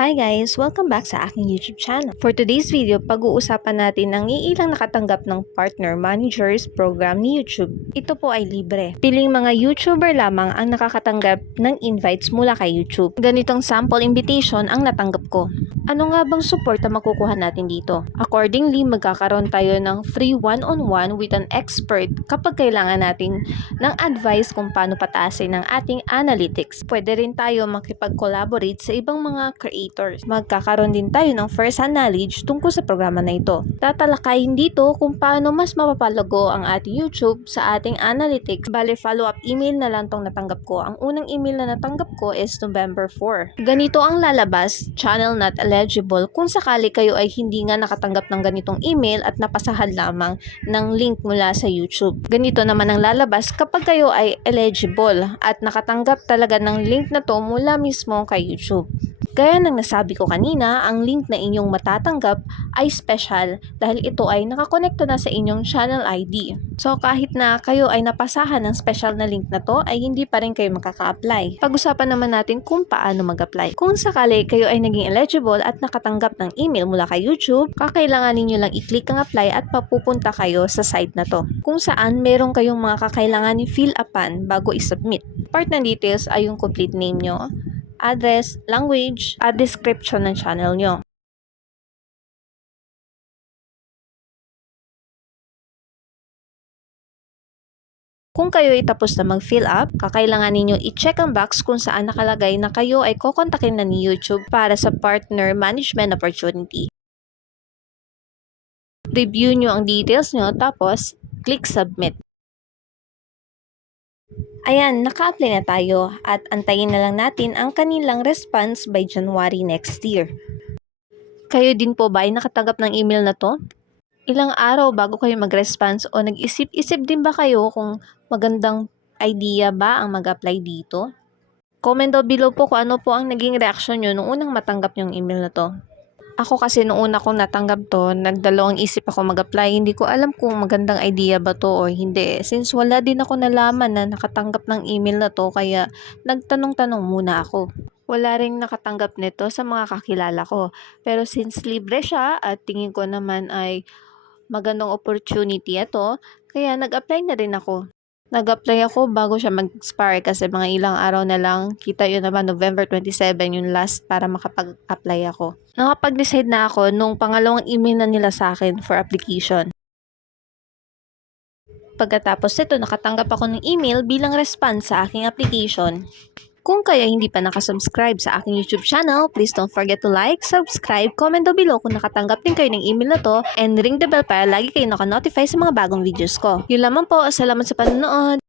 Hi guys! Welcome back sa aking YouTube channel. For today's video, pag-uusapan natin ang iilang nakatanggap ng Partner Managers program ni YouTube. Ito po ay libre. Piling mga YouTuber lamang ang nakakatanggap ng invites mula kay YouTube. Ganitong sample invitation ang natanggap ko. Ano nga bang support na makukuha natin dito? Accordingly, magkakaroon tayo ng free one-on-one with an expert kapag kailangan natin ng advice kung paano pataasin ang ating analytics. Pwede rin tayo makipag-collaborate sa ibang mga creators. Magkakaroon din tayo ng first-hand knowledge tungkol sa programa na ito. Tatalakayin dito kung paano mas mapapalago ang ating YouTube sa ating analytics. Bale, follow-up email na lang tong natanggap ko. Ang unang email na natanggap ko is November 4. Ganito ang lalabas, channel not eligible, kung sakali kayo ay hindi nga nakatanggap ng ganitong email at napasahan lamang ng link mula sa YouTube. Ganito naman ang lalabas kapag kayo ay eligible at nakatanggap talaga ng link na to mula mismo kay YouTube. Gaya ng nasabi ko kanina, ang link na inyong matatanggap ay special dahil ito ay nakakonekto na sa inyong channel ID. So kahit na kayo ay napasahan ng special na link na to, ay hindi pa rin kayo makaka-apply. Pag-usapan naman natin kung paano mag-apply. Kung sakali kayo ay naging eligible at nakatanggap ng email mula kay YouTube, kakailanganin nyo lang i-click ang apply at papupunta kayo sa site na to, kung saan meron kayong mga kakailanganin fill upan bago i-submit. Part ng details ay yung complete name nyo, address, language, at description ng channel nyo. Kung kayo ay tapos na mag-fill up, kakailanganin nyo i-check ang box kung saan nakalagay na kayo ay kokontakin na ni YouTube para sa partner management opportunity. Review nyo ang details nyo, tapos click submit. Ayan, naka-apply na tayo at antayin na lang natin ang kanilang response by January next year. Kayo din po ba ay nakatanggap ng email na to? Ilang araw bago kayo mag-response o nag-isip-isip din ba kayo kung magandang idea ba ang mag-apply dito? Comment down below po kung ano po ang naging reaction nyo nung unang matanggap yung email na to. Ako kasi nung una kong natanggap to, nagdalawang isip ako mag-apply. Hindi ko alam kung magandang idea ba to o hindi. Since wala din ako nalaman na nakatanggap ng email na to, kaya nagtanong-tanong muna ako. Wala ring nakatanggap nito sa mga kakilala ko. Pero since libre siya at tingin ko naman ay magandang opportunity ito, kaya nag-apply na rin ako. Nag-apply ako bago siya mag-expire kasi mga ilang araw na lang. Kita yun naman, November 27 yung last para makapag-apply ako. Nakapag-decide na ako nung pangalawang email na nila sa akin for application. Pagkatapos nito, nakatanggap ako ng email bilang response sa aking application. Kung kayo hindi pa nakasubscribe sa aking YouTube channel, please don't forget to like, subscribe, comment down below kung nakatanggap din kayo ng email na to, and ring the bell para lagi kayo naka-notify sa mga bagong videos ko. Yun lamang po, salamat sa panonood!